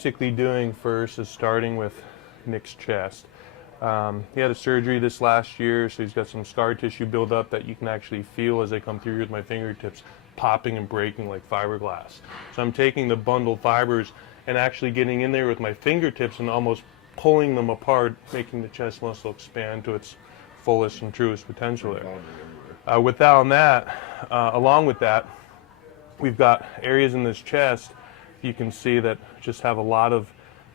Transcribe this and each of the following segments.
basically doing first is starting with Nick's chest. He had a surgery this last year, so he's got some scar tissue buildup that you can actually feel as they come through with my fingertips, popping and breaking like fiberglass. So I'm taking the bundled fibers and actually getting in there with my fingertips and almost pulling them apart, making the chest muscle expand to its fullest and truest potential there. Along with that, we've got areas in this chest you can see that just have a lot of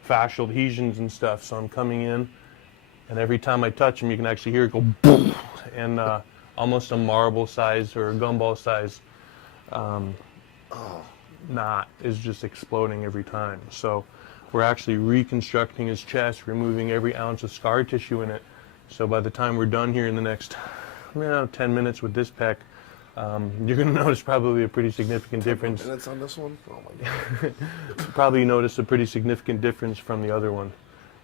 fascial adhesions and stuff. So I'm coming in, and every time I touch them, you can actually hear it go boom, and almost a marble size or a gumball size knot is just exploding every time. So we're actually reconstructing his chest, removing every ounce of scar tissue in it. So by the time we're done here in the next 10 minutes with this pec, you're going to notice probably a pretty significant difference. 10 minutes on this one? Oh my God. Probably notice a pretty significant difference from the other one.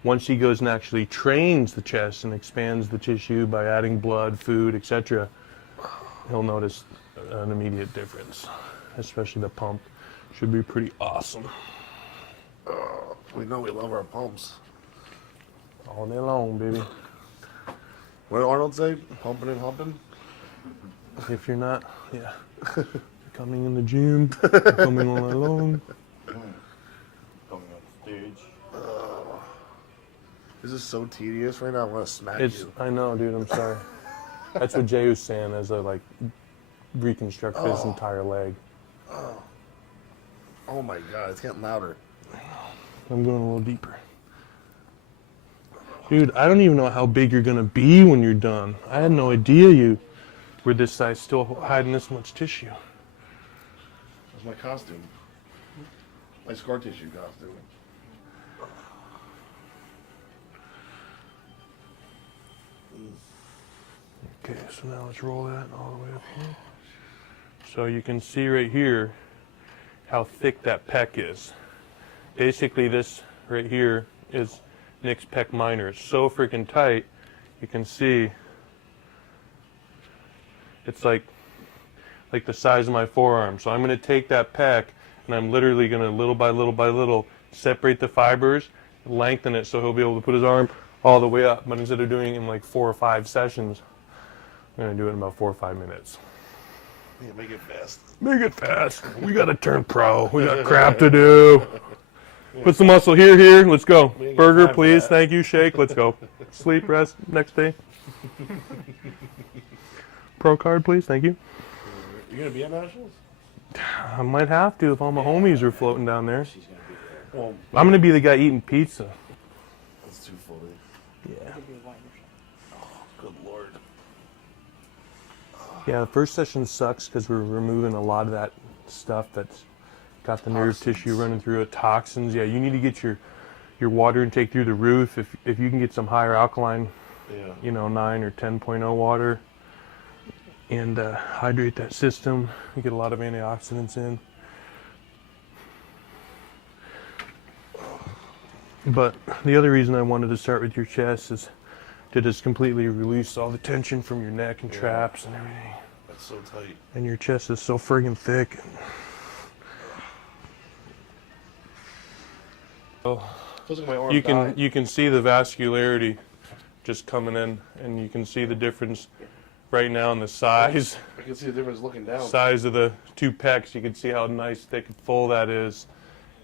Once he goes and actually trains the chest and expands the tissue by adding blood, food, etc., he'll notice an immediate difference. Especially the pump should be pretty awesome. We know we love our pumps. All day long, baby. What did Arnold say? Pumping and humping? If you're not, yeah, coming in the gym, coming all night long. Coming on stage. This is so tedious right now. I want to smack you. I know, dude. I'm sorry. That's what Jay was saying as I reconstruct his entire leg. Oh my God, it's getting louder. I'm going a little deeper. Dude, I don't even know how big you're gonna be when you're done. I had no idea you were this size, still hiding this much tissue. That's my costume. My scar tissue costume. Okay, so now let's roll that all the way up here. So you can see right here how thick that pec is. Basically this right here is Nick's pec minor. It's so freaking tight, you can see it's like the size of my forearm. So I'm going to take that pec and I'm literally going to little by little separate the fibers, lengthen it so he'll be able to put his arm all the way up. But instead of doing it in like 4 or 5 sessions, I'm going to do it in about 4 or 5 minutes. Yeah, make it fast. Make it fast. We got to turn pro. We got crap to do. Put some muscle here. Let's go. Burger, please. Thank you. Shake. Let's go. Sleep, rest, next day. Pro card, please. Thank you. You going to be at Nationals? I might have to if all my homies are floating down there. She's gonna be there. Well, I'm going to be the guy eating pizza. that's too funny. Yeah. Oh, good Lord. Yeah, the first session sucks because we're removing a lot of that stuff that's got the nerve tissue running through it, toxins. Yeah, you need to get your water intake through the roof. If you can get some higher alkaline, 9 or 10.0 water, and hydrate that system, you get a lot of antioxidants in. But the other reason I wanted to start with your chest is to just completely release all the tension from your neck and traps and everything. That's so tight. And your chest is so friggin' thick. So Feels like my arm you can see the vascularity just coming in, and you can see the difference right now in the size. I can see the difference looking down. Size of the 2 pecs. You can see how nice, thick, and full that is.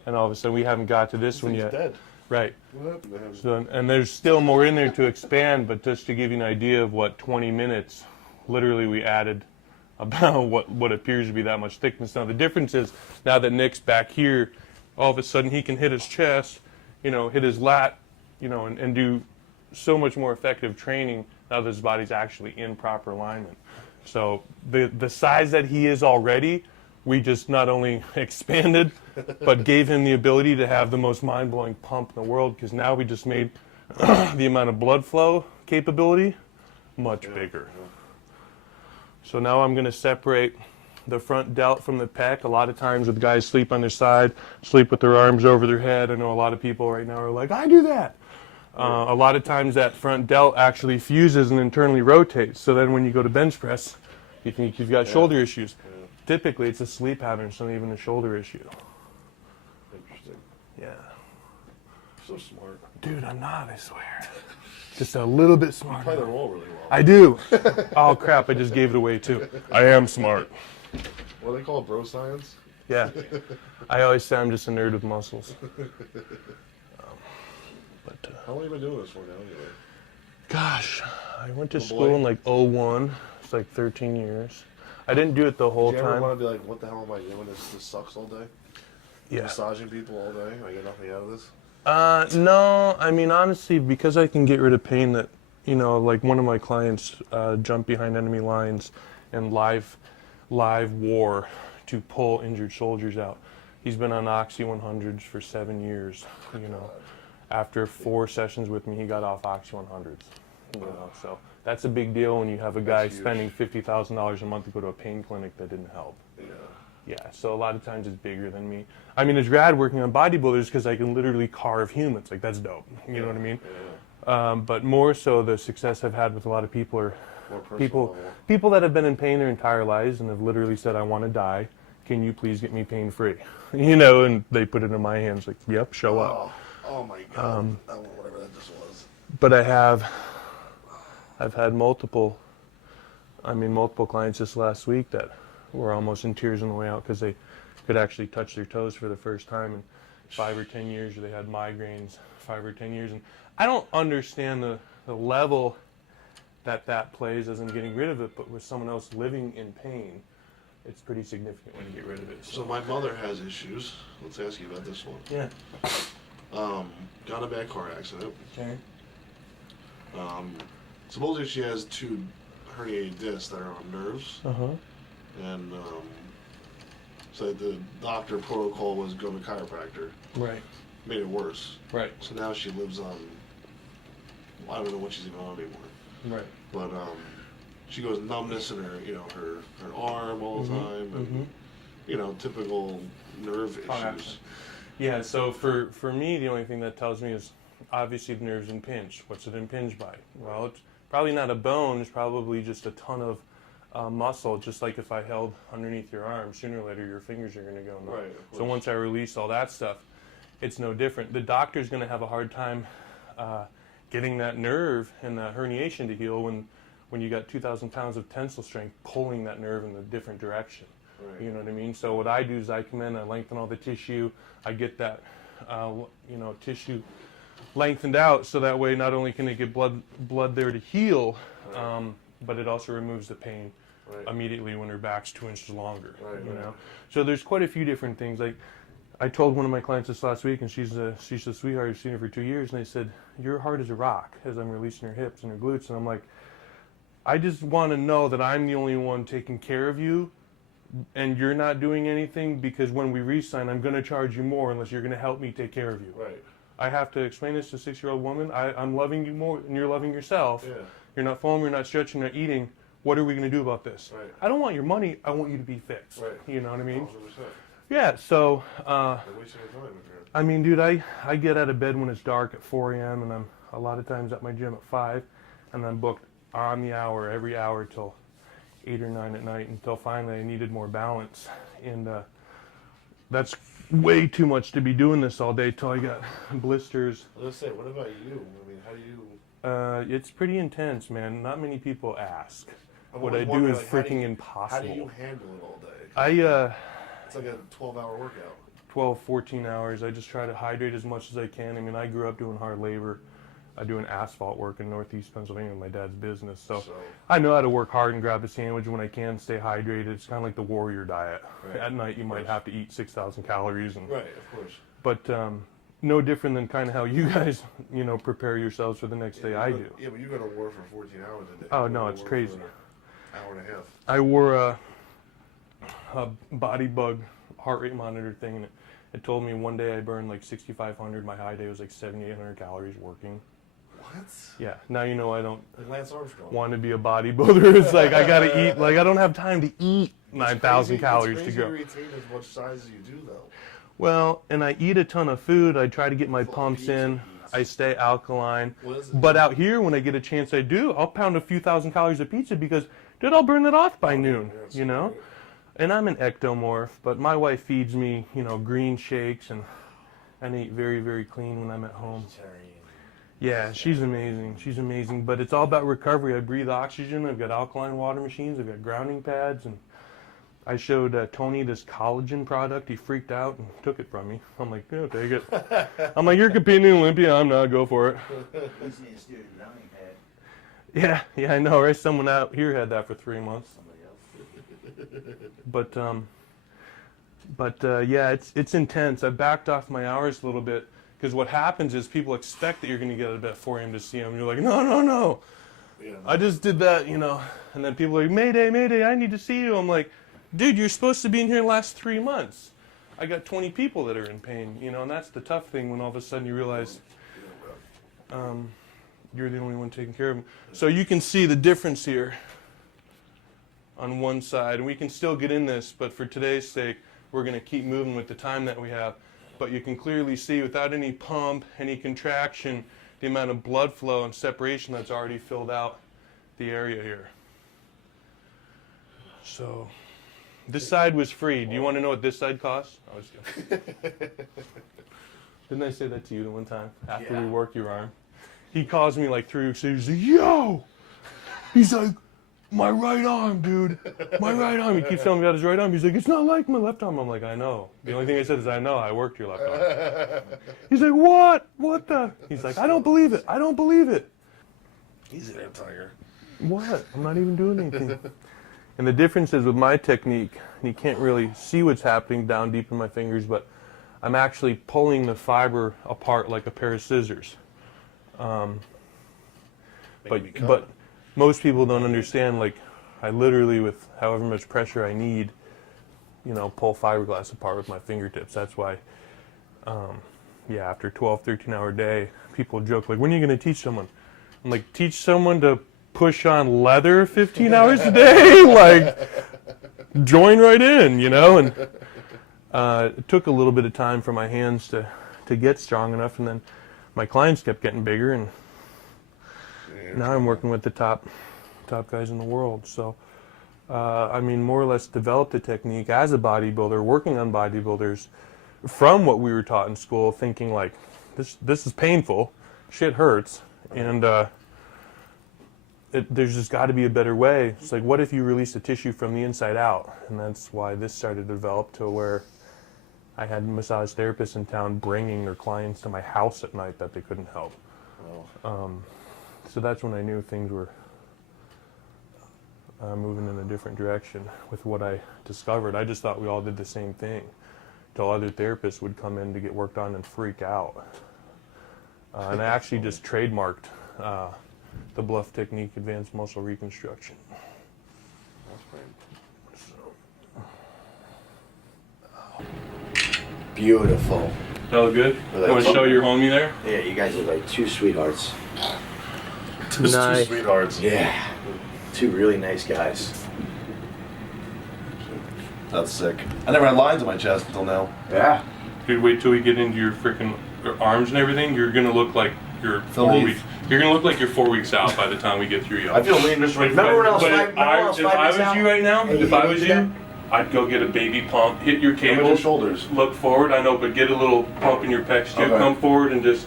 And all of a sudden, we haven't got to this one yet. Dead. Right. What happened to him? So, and there's still more in there to expand, but just to give you an idea of what 20 minutes, literally we added about what appears to be that much thickness. Now the difference is now that Nick's back here, all of a sudden he can hit his chest, hit his lat, and do so much more effective training now that his body's actually in proper alignment. So the size that he is already, we just not only expanded, but gave him the ability to have the most mind-blowing pump in the world, because now we just made the amount of blood flow capability much bigger. So now I'm going to separate the front delt from the pec. A lot of times with guys sleep on their side, sleep with their arms over their head. I know a lot of people right now are like, I do that. A lot of times that front delt actually fuses and internally rotates. So then when you go to bench press, you think you've got shoulder issues. Typically it's a sleep pattern, it's not even a shoulder issue. Interesting. Yeah. So smart. Dude, I'm not, I swear. Just a little bit You smarter. play the role really well. I do. Oh, crap, I just gave it away, too. I am smart. What do they call it, bro science? Yeah. I always say I'm just a nerd with muscles. How long have you been doing this for now, anyway? Gosh, I went to Oh, school boy. in like '01. It's like 13 years. I didn't do it the whole Do you ever time. want to be like, what the hell am I doing? This sucks all day? Yeah. Massaging people all day? I get nothing out of this? No, I mean, honestly, because I can get rid of pain that, like one of my clients jumped behind enemy lines in live war to pull injured soldiers out. He's been on Oxy 100s for 7 years, After 4 sessions with me, he got off Oxy 100s, So that's a big deal when you have a guy That's huge. spending $50,000 a month to go to a pain clinic that didn't help. Yeah. Yeah, so a lot of times it's bigger than me. I mean, it's rad working on bodybuilders because I can literally carve humans. Like, that's dope. You know what I mean? Yeah. But more so, the success I've had with a lot of people are More personal people level. people that have been in pain their entire lives and have literally said, I want to die. Can you please get me pain-free? And they put it in my hands like, yep, show up. Oh my God. Whatever that just was. But I've had multiple clients this last week that were almost in tears on the way out because they could actually touch their toes for the first time in 5 or 10 years, or they had migraines 5 or 10 years. And I don't understand the level that plays as in getting rid of it, but with someone else living in pain, it's pretty significant when you get rid of it. So my mother has issues. Let's ask you about this one. Yeah. Got in a bad car accident. Okay. Supposedly she has 2 herniated discs that are on nerves. Uh-huh. And so the doctor protocol was go to chiropractor. Right. Made it worse. Right. So now she lives on, I don't know what she's even on anymore. Right. But she goes numbness in her, her arm all the time, and typical nerve issues. Yeah, so for me, the only thing that tells me is obviously the nerve's impinged. What's it impinged by? Well, it's probably not a bone, it's probably just a ton of muscle, just like if I held underneath your arm, sooner or later your fingers are going to go numb. Right, of So course. once I release all that stuff, it's no different. The doctor's going to have a hard time getting that nerve and the herniation to heal when you got 2,000 pounds of tensile strength pulling that nerve in a different direction. Right. You know what I mean? So what I do is I come in, I lengthen all the tissue, I get that tissue lengthened out, so that way not only can it get blood there to heal, but it also removes the pain immediately when her back's 2 inches longer. Right. So there's quite a few different things. Like I told one of my clients this last week, and she's a sweetheart. I've seen her for 2 years, and they said, "You're hard as a rock," as I'm releasing her hips and her glutes, and I'm like, I just want to know that I'm the only one taking care of you, and you're not doing anything, because when we re-sign, I'm going to charge you more unless you're going to help me take care of you. Right. I have to explain this to a 6-year-old woman. I'm loving you more than you're loving yourself. Yeah. You're not foaming, you're not stretching, you're not eating. What are we going to do about this? Right. I don't want your money. I want you to be fixed. Right. You know what I mean? 100%. Yeah, so, They're wasting your time if you're... I mean, dude, I get out of bed when it's dark at 4 a.m. and I'm a lot of times at my gym at 5, and I'm booked on the hour, every hour till 8 or 9 at night, until finally I needed more balance. And that's way too much to be doing this all day till I got blisters. Let's say, what about you? I mean, how do you... It's pretty intense, man. Not many people ask. I'm What always I do wondering, is like, how do freaking you- impossible. How do you handle it all day? It's like a 12-hour workout. 12, 14 hours. I just try to hydrate as much as I can. I mean, I grew up doing hard labor. I do an asphalt work in Northeast Pennsylvania with my dad's business. So I know how to work hard and grab a sandwich when I can, stay hydrated. It's kind of like the warrior diet. Right. At night, you might have to eat 6,000 calories. Right, of course. But no different than kind of how you guys, prepare yourselves for the next day I do. Yeah, but you go to war for 14 hours a day. Oh, You no, go to it's war crazy. for an hour and a half. I wore a body bug heart rate monitor thing, and it told me one day I burned like 6,500. My high day was like 7,800 calories working. What? Yeah. Now I don't Like Lance Armstrong. want to be a bodybuilder. It's like I gotta eat. Like I don't have time to eat 9,000 calories to It's go. crazy to retain as much size as you do, though. Well, and I eat a ton of food. I try to get my pumps in. I stay alkaline. What is it? But out here, when I get a chance, I do. I'll pound a few thousand calories of pizza because, dude, I'll burn it off by noon. Yeah, it's You know. great. And I'm an ectomorph, but my wife feeds me, green shakes and and eat very, very clean when I'm at home. Yeah, she's amazing. She's amazing. But it's all about recovery. I breathe oxygen. I've got alkaline water machines. I've got grounding pads. And I showed Tony this collagen product. He freaked out and took it from me. I'm like, yeah, take it. I'm like, you're competing in Olympia. I'm not. Go for it. Yeah, I know, right? Someone out here had that for 3 months. But yeah, it's intense. I backed off my hours a little bit because what happens is people expect that you're going to get up at 4 a.m. to see them. You're like, no. Yeah. I just did that, and then people are like, Mayday, I need to see you. I'm like, dude, you're supposed to be in here the last 3 months. I got 20 people that are in pain, and that's the tough thing when all of a sudden you realize you're the only one taking care of them. So you can see the difference here on one side, and we can still get in this, but for today's sake, we're going to keep moving with the time that we have. But you can clearly see without any pump, any contraction, the amount of blood flow and separation that's already filled out the area here. So this side was free. Do you want to know what this side costs? I was kidding. Didn't I say that to you the one time after we worked your arm? He calls me like 3 weeks later. He's like, yo! He's like, my right arm, dude. My right arm. He keeps telling me about his right arm. He's like, it's not like my left arm. I'm like, I know. The only thing I said is, I know. I worked your left arm. He's like, what? What the? He's like, I don't believe it. I don't believe it. Easy there, Tiger. What? I'm not even doing anything. And the difference is with my technique, you can't really see what's happening down deep in my fingers, but I'm actually pulling the fiber apart like a pair of scissors. But most people don't understand, like, I literally, with however much pressure I need, pull fiberglass apart with my fingertips. That's why, after 12, 13-hour day, people joke, like, when are you going to teach someone? I'm like, teach someone to push on leather 15 hours a day? Like, join right in, And it took a little bit of time for my hands to get strong enough, and then my clients kept getting bigger, and now I'm working with the top guys in the world. So, more or less developed a technique as a bodybuilder, working on bodybuilders from what we were taught in school, thinking like, this is painful, shit hurts, and there's just got to be a better way. It's like, what if you release the tissue from the inside out? And that's why this started to develop to where I had massage therapists in town bringing their clients to my house at night that they couldn't help. So that's when I knew things were moving in a different direction with what I discovered. I just thought we all did the same thing, till other therapists would come in to get worked on and freak out. And I actually just trademarked the Bluff technique, advanced muscle reconstruction. Beautiful. That look good? You want to show your homie there? Yeah, you guys are like two sweethearts. Just two sweethearts. Yeah. Two really nice guys. That's sick. I never had lines on my chest until now. Yeah. Dude, wait till we get into your freaking arms and everything. You're gonna look like you're Phil 4 Heath. weeks. You're gonna look like you're 4 weeks out by the time we get through you. I feel lean just right now. Remember when I was But five- if I was you right now, And if you I did was that? you, I'd go get a baby pump, hit your With your cables, shoulders. look forward. I know, but get a little pump in your pecs too. Okay. Come forward and just,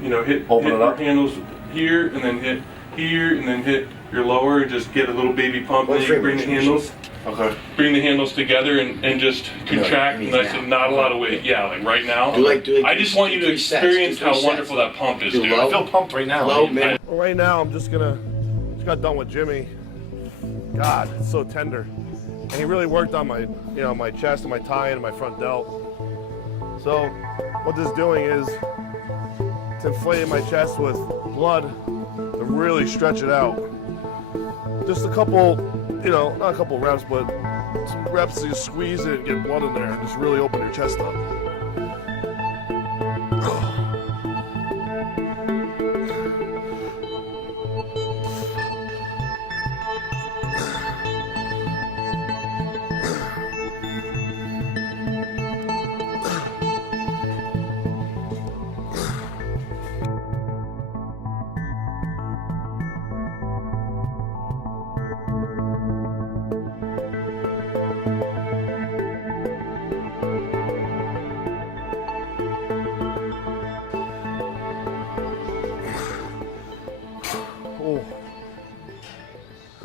hit Open it your up. handles here, and then hit here, and then hit your lower, and just get a little baby pump. And then you bring the handles. Okay. Bring the handles together and just contract nice and not a lot of weight. Yeah, like right now. Do like I just want you to 3 sets, experience do 3 how sets. wonderful that pump is, Do dude. low. I feel pumped right now. Low, mid. Well, right now, I'm just got done with Jimmy. God, it's so tender. And he really worked on my, my chest and my thigh and my front delt. So what this is doing is it's inflating my chest with blood to really stretch it out. Just a couple, not a couple reps, but some reps to just squeeze it and get blood in there and just really open your chest up.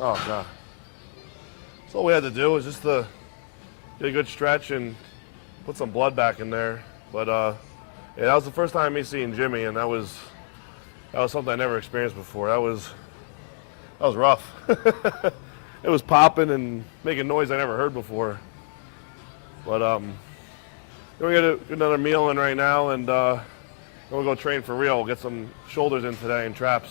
Oh God. So all we had to do was just get a good stretch and put some blood back in there. But yeah, that was the first time me seeing Jimmy, and that was something I never experienced before. That was rough. It was popping and making noise I never heard before. But we're gonna get another meal in right now, and we'll go train for real. We'll get some shoulders in today and traps.